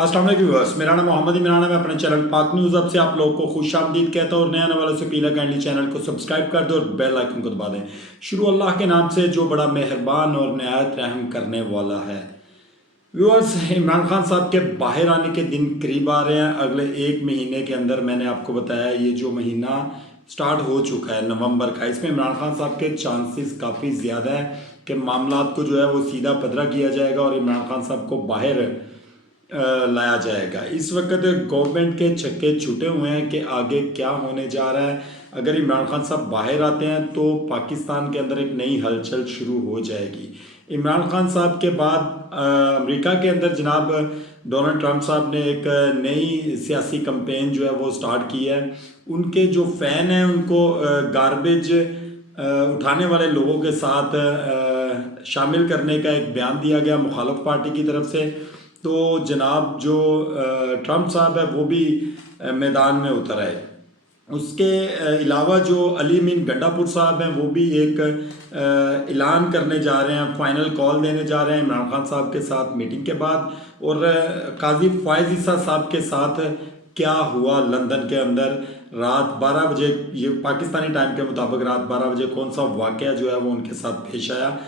अस्सलाम वालेकुम व्यूअर्स, मेरा नाम मोहम्मद इमरान है। मैं अपने चैनल पाक न्यूज़ अब से आप लोगों को खुशामदीद कहता हूँ और नए आने वालों से अपील है काइंडली चैनल को सब्सक्राइब कर दो और बेल आइकन को दबा दें। शुरू अल्लाह के नाम से जो बड़ा मेहरबान और नहायत रहम करने वाला है। व्यूअर्स, इमरान खान साहब के बाहर आने के दिन करीब आ रहे हैं। अगले एक महीने के अंदर मैंने आपको बताया ये जो महीना स्टार्ट हो चुका है नवंबर का, इसमें इमरान खान साहब के चांसेस काफ़ी ज़्यादा है कि मामलात को जो है वो सीधा पधरा किया जाएगा और इमरान खान साहब को बाहर लाया जाएगा। इस वक्त गवर्नमेंट के छक्के छूटे हुए हैं कि आगे क्या होने जा रहा है। अगर इमरान खान साहब बाहर आते हैं तो पाकिस्तान के अंदर एक नई हलचल शुरू हो जाएगी। इमरान खान साहब के बाद अमेरिका के अंदर जनाब डोनाल्ड ट्रंप साहब ने एक नई सियासी कैंपेन जो है वो स्टार्ट की है। उनके जो फ़ैन हैं उनको गार्बेज उठाने वाले लोगों के साथ शामिल करने का एक बयान दिया गया मुखालिफ पार्टी की तरफ से। तो जनाब जो ट्रंप साहब है वो भी मैदान में उतर आए। उसके अलावा जो अली अमीन गंडापुर साहब हैं वो भी एक ऐलान करने जा रहे हैं, फाइनल कॉल देने जा रहे हैं इमरान खान साहब के साथ मीटिंग के बाद। और काजी फ़ायज़ ईसा साहब के साथ क्या हुआ लंदन के अंदर रात 12 बजे, ये पाकिस्तानी टाइम के मुताबिक रात 12 बजे कौन सा वाक़या जो है वो उनके साथ पेश आया,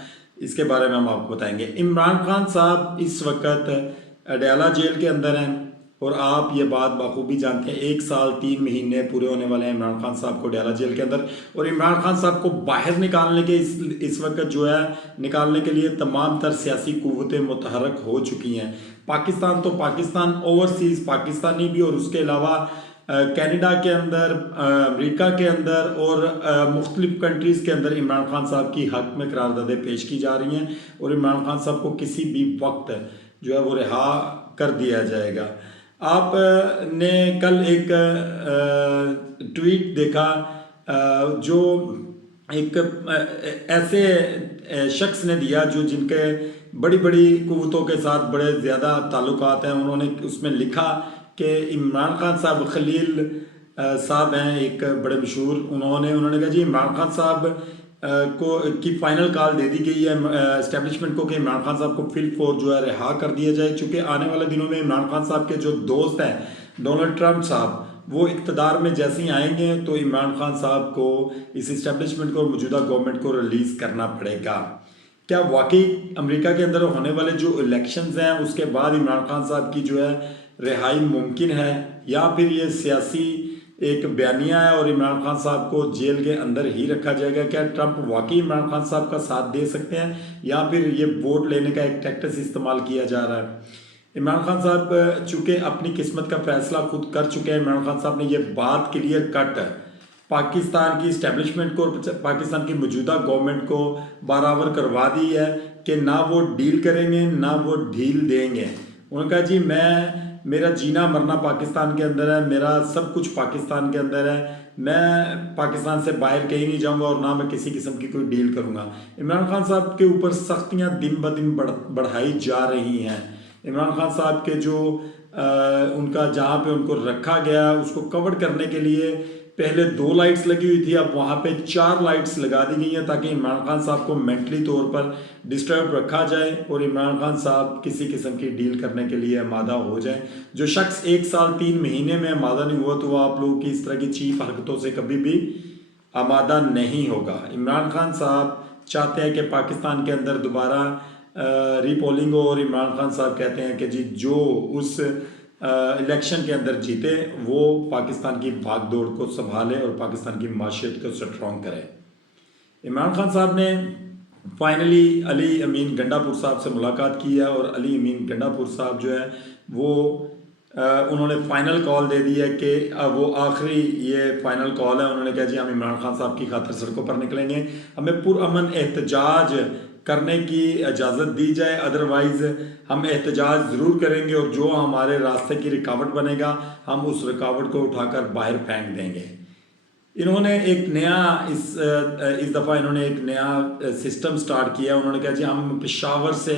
इसके बारे में हम आपको बताएंगे। इमरान खान साहब इस वक्त अडयाला जेल के अंदर हैं और आप ये बात बखूबी जानते हैं 1 साल 3 महीने पूरे होने वाले हैं इमरान खान साहब को अडयाला जेल के अंदर। और इमरान खान साहब को बाहर निकालने के इस वक्त जो है निकालने के लिए तमाम तर सियासी कुव्वतें मुतहरक हो चुकी हैं। पाकिस्तान तो पाकिस्तान, ओवरसीज़ पाकिस्तानी भी और उसके अलावा कनाडा के अंदर, अमेरिका के अंदर और मुख्तलिफ कंट्रीज़ के अंदर इमरान खान साहब की हक में करारदादें पेश की जा रही हैं और इमरान खान साहब को किसी भी वक्त जो है वो रिहा कर दिया जाएगा। आप ने कल एक ट्वीट देखा जो एक ऐसे शख्स ने दिया जो जिनके बड़ी बड़ी कुव्वतों के साथ बड़े ज़्यादा ताल्लुकात हैं। उन्होंने उसमें लिखा कि इमरान खान साहब खलील साहब हैं एक बड़े मशहूर, उन्होंने कहा जी इमरान खान साहब को की फाइनल कॉल दे दी गई है एस्टेब्लिशमेंट को कि इमरान खान साहब को फिल जो है रिहा कर दिया जाए। चूँकि आने वाले दिनों में इमरान खान साहब के जो दोस्त हैं डोनाल्ड ट्रंप साहब, वो इक़्तिदार में जैसे ही आएंगे तो इमरान खान साहब को इस इस्टेब्लिशमेंट को और मौजूदा गवर्नमेंट को रिलीज़ करना पड़ेगा। क्या वाकई अमेरिका के अंदर होने वाले जो इलेक्शंस हैं उसके बाद इमरान खान साहब की जो है रिहाई मुमकिन है, या फिर ये सियासी एक बयानिया है और इमरान खान साहब को जेल के अंदर ही रखा जाएगा? क्या ट्रंप वाकई इमरान खान साहब का साथ दे सकते हैं या फिर ये वोट लेने का एक टैक्टिस इस्तेमाल किया जा रहा है? इमरान खान साहब चूँकि अपनी किस्मत का फैसला खुद कर चुके हैं। इमरान खान साहब ने ये बात क्लियर कट पाकिस्तान की इस्टेब्लिशमेंट को और पाकिस्तान की मौजूदा गवर्नमेंट को बराबर करवा दी है कि ना वो डील करेंगे ना वो ढील देंगे। उन्होंने कहा जी मेरा जीना मरना पाकिस्तान के अंदर है, मेरा सब कुछ पाकिस्तान के अंदर है, मैं पाकिस्तान से बाहर कहीं नहीं जाऊंगा और ना मैं किसी किस्म की कोई डील करूंगा। इमरान खान साहब के ऊपर सख्तियां दिन ब दिन बढ़ाई जा रही हैं। इमरान खान साहब के जो उनका जहाँ पे उनको रखा गया उसको कवर करने के लिए पहले 2 लाइट्स लगी हुई थी, अब वहाँ पे 4 लाइट्स लगा दी गई हैं ताकि इमरान खान साहब को मेंटली तौर पर डिस्टर्ब रखा जाए और इमरान खान साहब किसी किस्म की डील करने के लिए आमादा हो जाए। जो शख्स 1 साल 3 महीने में आमादा नहीं हुआ तो वह आप लोगों की इस तरह की चीप हरकतों से कभी भी आमादा नहीं होगा। इमरान खान साहब चाहते हैं कि पाकिस्तान के अंदर दोबारा रीपोलिंग हो और इमरान खान साहब कहते हैं कि जी जो उस इलेक्शन के अंदर जीते वो पाकिस्तान की भागदौड़ को संभाले और पाकिस्तान की माशियत को स्ट्रॉन्ग करे। इमरान खान साहब ने फाइनली अली अमीन गंडापुर साहब से मुलाकात की है और अली अमीन गंडापुर साहब जो है वो उन्होंने फाइनल कॉल दे दी है कि वो आखिरी ये फाइनल कॉल है। उन्होंने कहा जी हम इमरान खान साहब की खातिर सड़कों पर निकलेंगे, हमें पुरअमन एहतजाज करने की इजाज़त दी जाए, अदरवाइज़ हम एहतजाज ज़रूर करेंगे और जो हमारे रास्ते की रुकावट बनेगा हम उस रुकावट को उठाकर बाहर फेंक देंगे। इन्होंने एक नया इस दफ़ा इन्होंने एक नया सिस्टम स्टार्ट किया। उन्होंने कहा जी हम पेशावर से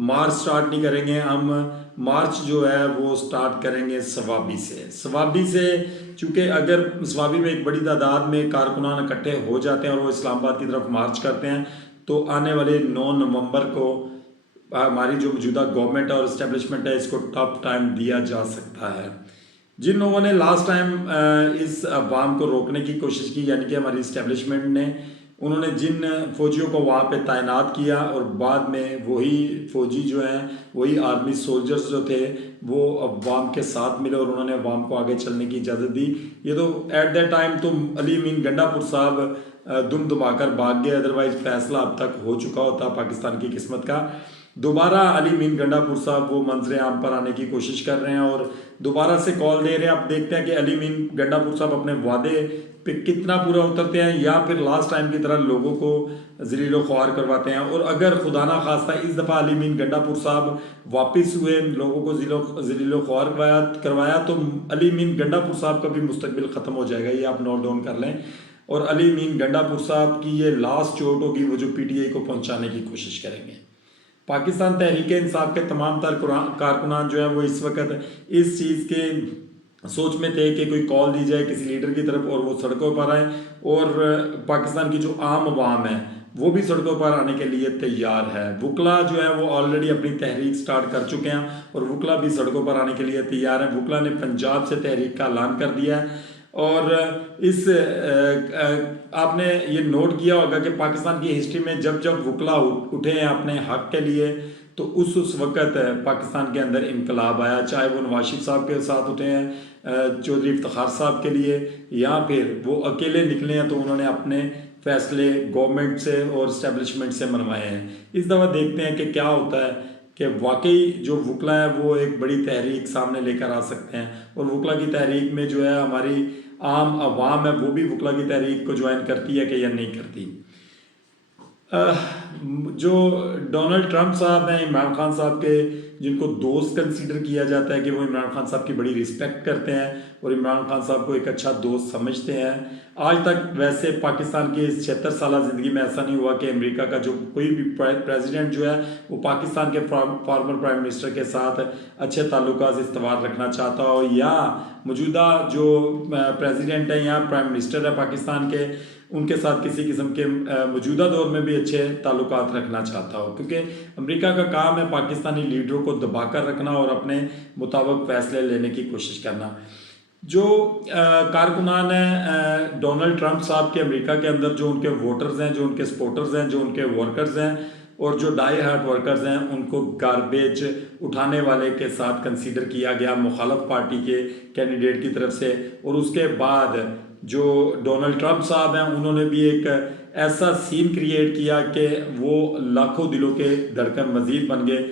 मार्च स्टार्ट नहीं करेंगे, हम मार्च जो है वो स्टार्ट करेंगे सवाबी से चूँकि अगर सवाबी में एक बड़ी तादाद में कारकुनान इकट्ठे हो जाते हैं और वो इस्लामाबाद की तरफ मार्च करते हैं तो आने वाले 9 नवंबर को हमारी जो मौजूदा गवर्नमेंट और इस्टेब्लिशमेंट है इसको टफ टाइम दिया जा सकता है। जिन लोगों ने लास्ट टाइम इस अवाम को रोकने की कोशिश की, यानी कि हमारी इस्टेब्लिशमेंट ने, उन्होंने जिन फ़ौजियों को वहाँ पे तैनात किया और बाद में वही फ़ौजी जो हैं, वही आर्मी सोल्जर्स जो थे, वो अवाम के साथ मिले और उन्होंने अवाम को आगे चलने की इजाज़त दी। ये तो एट दैट टाइम तो अली मीन गंडापुर साहब दुम दुमाकर भाग गए, अदरवाइज़ फैसला अब तक हो चुका होता पाकिस्तान की किस्मत का। दोबारा अली मीन गंडापुर साहब वो मंजर आम पर आने की कोशिश कर रहे हैं और दोबारा से कॉल दे रहे हैं। अब देखते हैं कि अली मीन गंडापुर साहब अपने वादे पे कितना पूरा उतरते हैं या फिर लास्ट टाइम की तरह लोगों को जलीलो ख्वार करवाते हैं। और अगर खुदा ना खास्ता इस दफ़ा अली मीन गंडापुर साहब वापस हुए, लोगों को जलीलो ख्वार करवाया तो अली मीन गंडापुर साहब का भी मुस्तकबिल ख़त्म हो जाएगा, ये आप नोट डाउन कर लें। और अली मीन गंडापुर साहब की ये लास्ट चोट होगी वो जो PTI को पहुँचाने की कोशिश करेंगे। पाकिस्तान तहरीक इंसाफ के तमाम तर कारकुनान जो है वो इस वक्त इस चीज़ के सोच में थे कि कोई कॉल दी जाए किसी लीडर की तरफ और वो सड़कों पर आए, और पाकिस्तान की जो आम अवाम है वो भी सड़कों पर आने के लिए तैयार है। वकला जो है वो ऑलरेडी अपनी तहरीक स्टार्ट कर चुके हैं और वकला भी सड़कों पर आने के लिए तैयार है। वकला ने पंजाब से तहरीक का ऐलान कर दिया है। और इस आपने ये नोट किया होगा कि पाकिस्तान की हिस्ट्री में जब जब वकला उठे हैं अपने हक के लिए तो उस वक़्त पाकिस्तान के अंदर इनकलाब आया, चाहे वो नवाज शरीफ साहब के साथ उठे हैं चौधरी इफ्तिखार साहब के लिए, या फिर वो अकेले निकले हैं तो उन्होंने अपने फैसले गवर्नमेंट से और इस्टेब्लिशमेंट से मनवाए हैं। इस दफ़ा देखते हैं कि क्या होता है कि वाकई जो वकला है वो एक बड़ी तहरीक सामने लेकर आ सकते हैं, और वकला की तहरीक में जो है हमारी आम आवाम है वो भी वकला की तहरीक को ज्वाइन करती है कि या नहीं करती। जो डोनाल्ड ट्रंप साहब हैं, इमरान खान साहब के जिनको दोस्त कंसीडर किया जाता है कि वो इमरान खान साहब की बड़ी रिस्पेक्ट करते हैं और इमरान खान साहब को एक अच्छा दोस्त समझते हैं। आज तक वैसे पाकिस्तान की इस 76 साल ज़िंदगी में ऐसा नहीं हुआ कि अमेरिका का जो कोई भी प्रेसिडेंट जो है वो पाकिस्तान के फॉर्मर प्राइम मिनिस्टर के साथ अच्छे ताल्लुकात इस्तवार रखना चाहता हो, या मौजूदा जो प्रेसिडेंट है या प्राइम मिनिस्टर है पाकिस्तान के, उनके साथ किसी किस्म के मौजूदा दौर में भी अच्छे ताल्लुकात रखना चाहता हो। क्योंकि अमेरिका का काम है पाकिस्तानी लीडरों को दबाकर रखना और अपने मुताबिक फैसले लेने की कोशिश करना। जो कारकुनान हैं डोनाल्ड ट्रंप साहब के अमेरिका के अंदर, जो उनके वोटर्स हैं, जो उनके सपोर्टर्स हैं, जो उनके वर्कर्स हैं और जो डाई हार्ट वर्कर्स हैं, उनको गार्बेज उठाने वाले के साथ कंसीडर किया गया मुखालफ पार्टी के कैंडिडेट की तरफ से। और उसके बाद जो डोनाल्ड ट्रंप साहब हैं उन्होंने भी एक ऐसा सीन क्रिएट किया कि वो लाखों दिलों के धड़कन मजीद बन गए।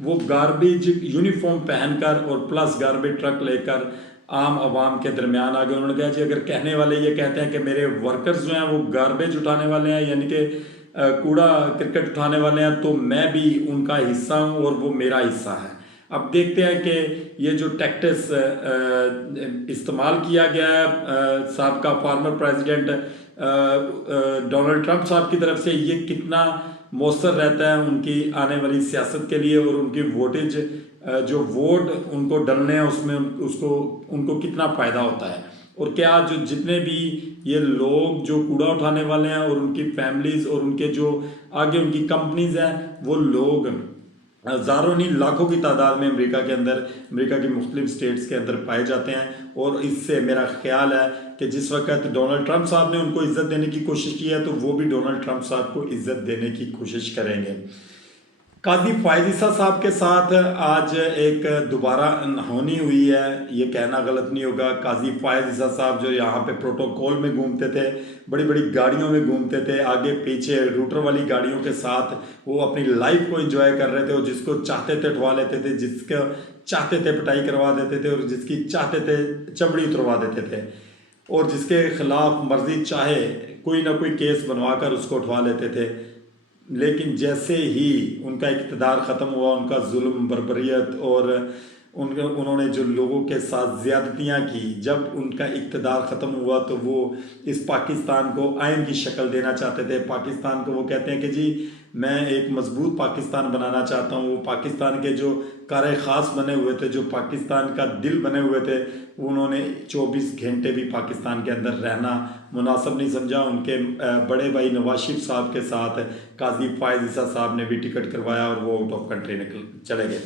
वो गार्बेज यूनिफॉर्म पहनकर और प्लस गार्बेज ट्रक लेकर आम आवाम के दरमियान आ गए। उन्होंने कहा जी अगर कहने वाले ये कहते हैं कि मेरे वर्कर्स जो हैं वो गार्बेज उठाने वाले हैं, यानी कि कूड़ा क्रिकेट उठाने वाले हैं, तो मैं भी उनका हिस्सा हूँ और वो मेरा हिस्सा है। अब देखते हैं कि ये जो टैक्टिक्स इस्तेमाल किया गया है साहब का फॉर्मर प्रेसिडेंट डोनाल्ड ट्रंप साहब की तरफ से, ये कितना मौसर रहता है उनकी आने वाली सियासत के लिए, और उनकी वोटेज जो वोट उनको डलने हैं उसमें उनको कितना फ़ायदा होता है। और क्या जो जितने भी ये लोग जो कूड़ा उठाने वाले हैं और उनकी फैमिलीज़ और उनके जो आगे उनकी कंपनीज़ हैं, वो लोग हज़ारों नहीं लाखों की तादाद में अमेरिका के अंदर, अमेरिका की मुख्तलिफ स्टेट्स के अंदर पाए जाते हैं। और इससे मेरा ख्याल है कि जिस वक्त डोनाल्ड ट्रंप साहब ने उनको इज़्ज़त देने की कोशिश की है तो वो भी डोनाल्ड ट्रंप साहब को इज़्ज़त देने की कोशिश करेंगे। काजी फ़ायज़ ईसा साहब के साथ आज एक दोबारा अनहोनी हुई है, ये कहना गलत नहीं होगा। काजी फ़ायज़ ईसा साहब जो यहाँ पे प्रोटोकॉल में घूमते थे, बड़ी बड़ी गाड़ियों में घूमते थे, आगे पीछे रूटर वाली गाड़ियों के साथ वो अपनी लाइफ को एंजॉय कर रहे थे और जिसको चाहते थे उठवा लेते थे, जिसको चाहते थे पिटाई करवा देते थे और जिसकी चाहते थे चमड़ी उतरवा देते थे, और जिसके खिलाफ मर्जी चाहे कोई ना कोई केस बनवा कर उसको उठवा लेते थे। लेकिन जैसे ही उनका इक़्तिदार ख़त्म हुआ, उनका जुल्म बर्बरियत और उन्होंने जो लोगों के साथ ज़्यादतियाँ की, जब उनका इक़्तिदार ख़त्म हुआ तो वो इस पाकिस्तान को आइन की शक्ल देना चाहते थे। पाकिस्तान को वो कहते हैं कि जी मैं एक मजबूत पाकिस्तान बनाना चाहता हूँ। वो पाकिस्तान के जो कार ख़ास बने हुए थे, जो पाकिस्तान का दिल बने हुए थे, उन्होंने 24 घंटे भी पाकिस्तान के अंदर रहना मुनासिब नहीं समझा। उनके बड़े भाई नवाज शरीफ साहब के साथ काजी फायज़ ईसा साहब ने भी टिकट करवाया और वो आउट ऑफ कंट्री निकल चले गए।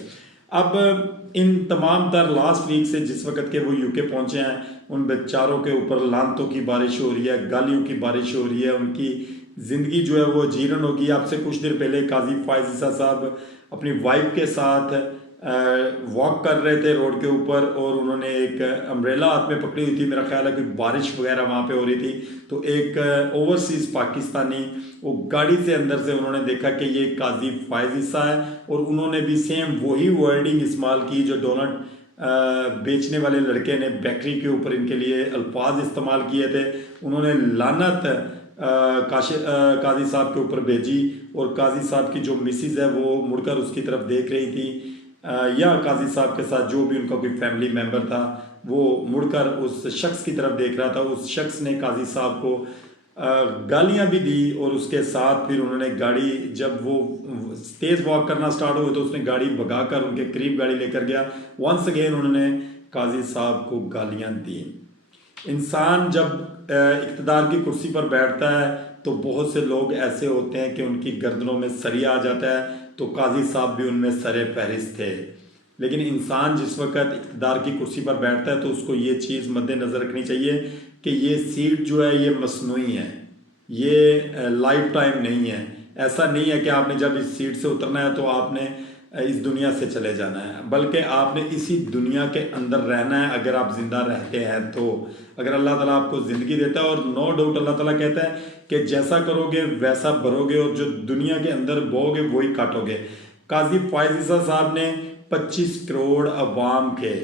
अब इन तमाम तर लास्ट वीक से जिस वक्त के वो यूके पहुंचे हैं, उन बेचारों के ऊपर लानतों की बारिश हो रही है, गालियों की बारिश हो रही है, उनकी ज़िंदगी जो है वो जीर्ण होगी। आपसे कुछ देर पहले काजी फायज़ ईसा साहब अपनी वाइफ के साथ वॉक कर रहे थे रोड के ऊपर और उन्होंने एक अम्ब्रेला हाथ में पकड़ी हुई थी। मेरा ख्याल है कि बारिश वगैरह वहाँ पे हो रही थी, तो एक ओवरसीज़ पाकिस्तानी वो गाड़ी से अंदर से उन्होंने देखा कि ये काजी फायज़ ईसा है और उन्होंने भी सेम वही वर्डिंग इस्तेमाल की जो डोनट बेचने वाले लड़के ने बेकरी के ऊपर इनके लिए अल्फाज इस्तेमाल किए थे। उन्होंने लानत काजी साहब के ऊपर भेजी और काजी साहब की जो मिसिज़ है वो मुड़कर उसकी तरफ देख रही थी, या काजी साहब के साथ जो भी उनका कोई फैमिली मेम्बर था वो मुड़कर उस शख्स की तरफ देख रहा था। उस शख्स ने काजी साहब को गालियां भी दी और उसके साथ फिर उन्होंने गाड़ी, जब वो तेज़ वॉक करना स्टार्ट हुआ तो उसने गाड़ी भगाकर उनके करीब गाड़ी लेकर गया। वंस अगेन उन्होंने काजी साहब को गालियां दी। इंसान जब इक़्तिदार की कुर्सी पर बैठता है तो बहुत से लोग ऐसे होते हैं कि उनकी गर्दनों में सरिया आ जाता है, तो काजी साहब भी उनमें सरे फहरिस्त थे। लेकिन इंसान जिस वक्त इक़्तिदार की कुर्सी पर बैठता है तो उसको ये चीज़ मद्देनज़र रखनी चाहिए कि ये सीट जो है ये मसनूई है, ये लाइफ टाइम नहीं है। ऐसा नहीं है कि आपने जब इस सीट से उतरना है तो आपने इस दुनिया से चले जाना है, बल्कि आपने इसी दुनिया के अंदर रहना है अगर आप ज़िंदा रहते हैं तो। अगर अल्लाह ताला आपको ज़िंदगी देता है, और नो डाउट अल्लाह ताला कहता है कि जैसा करोगे वैसा भरोगे और जो दुनिया के अंदर बोओगे वही काटोगे। काजी फायज़ ईसा साहब ने 25 करोड़ अवाम के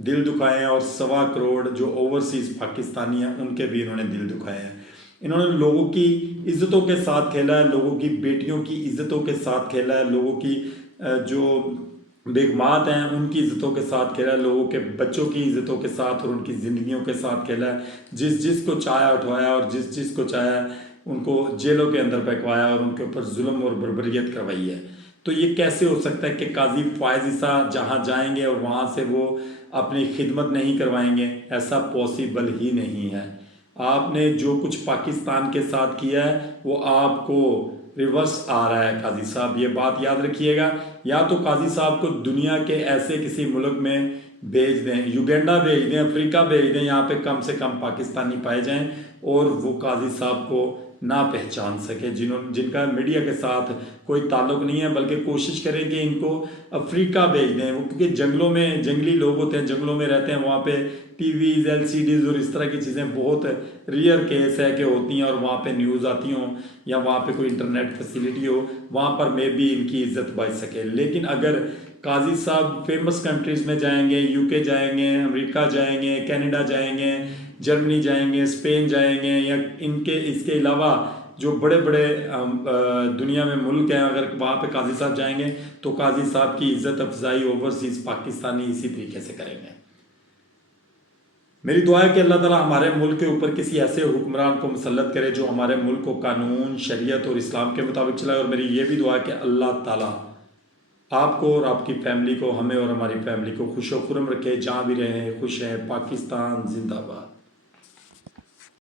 दिल दुखाए हैं और 1.25 करोड़ जो ओवरसीज़ पाकिस्तानी हैं उनके भी इन्होंने दिल दुखाए हैं। इन्होंने लोगों की इज़्ज़तों के साथ खेला है, लोगों की बेटियों की इज़्ज़तों के साथ खेला है, लोगों की जो बेगमात हैं उनकी इज़्ज़तों के साथ खेला है, लोगों के बच्चों की इज़्ज़तों के साथ और उनकी ज़िंदगियों के साथ खेला है। जिस जिस को चाया उठवाया और जिस जिस को चाया उनको जेलों के अंदर फेंकवाया और उनके ऊपर जुल्म और बर्बरियत करवाई है। तो ये कैसे हो सकता है कि काजी फायज़ ईसा जहाँ जाएंगे और वहाँ से वो अपनी खिदमत नहीं करवाएंगे? ऐसा पॉसिबल ही नहीं है। आपने जो कुछ पाकिस्तान के साथ किया है वो आपको रिवर्स आ रहा है काजी साहब, ये बात याद रखिएगा। या तो काजी साहब को दुनिया के ऐसे किसी मुल्क में भेज दें, युगांडा भेज दें, अफ्रीका भेज दें, यहाँ पे कम से कम पाकिस्तानी पाए जाएं और वो काजी साहब को ना पहचान सके, जिनका मीडिया के साथ कोई ताल्लुक नहीं है, बल्कि कोशिश करें कि इनको अफ्रीका भेज दें। वो क्योंकि जंगलों में जंगली लोग होते हैं, जंगलों में रहते हैं, वहाँ पे टीवीज़ LCDs और इस तरह की चीज़ें बहुत रेयर केस है कि होती हैं और वहाँ पे न्यूज़ आती हों या वहाँ पे कोई इंटरनेट फैसिलिटी हो, वहाँ पर मे भी इनकी इज्जत बच सके। लेकिन अगर काजी साहब फेमस कंट्रीज़ में जाएंगे, यूके जाएंगे, अमेरिका जाएंगे, कनाडा जाएंगे, जर्मनी जाएंगे, स्पेन जाएंगे, या इनके इसके अलावा जो बड़े बड़े दुनिया में मुल्क हैं, अगर वहाँ पे काजी साहब जाएंगे तो काजी साहब की इज़्ज़त अफजाई ओवरसीज़ पाकिस्तानी इसी तरीके से करेंगे। मेरी दुआ है कि अल्लाह ताला हमारे मुल्क के ऊपर किसी ऐसे हुक्मरान को मुसल्लत करे जो हमारे मुल्क को कानून, शरीयत और इस्लाम के मुताबिक चलाए। और मेरी ये भी दुआ है कि अल्लाह ताला आपको और आपकी फैमिली को, हमें और हमारी फैमिली को खुश व खुर्रम रखे, जहाँ भी रहें खुश हैं। पाकिस्तान जिंदाबाद।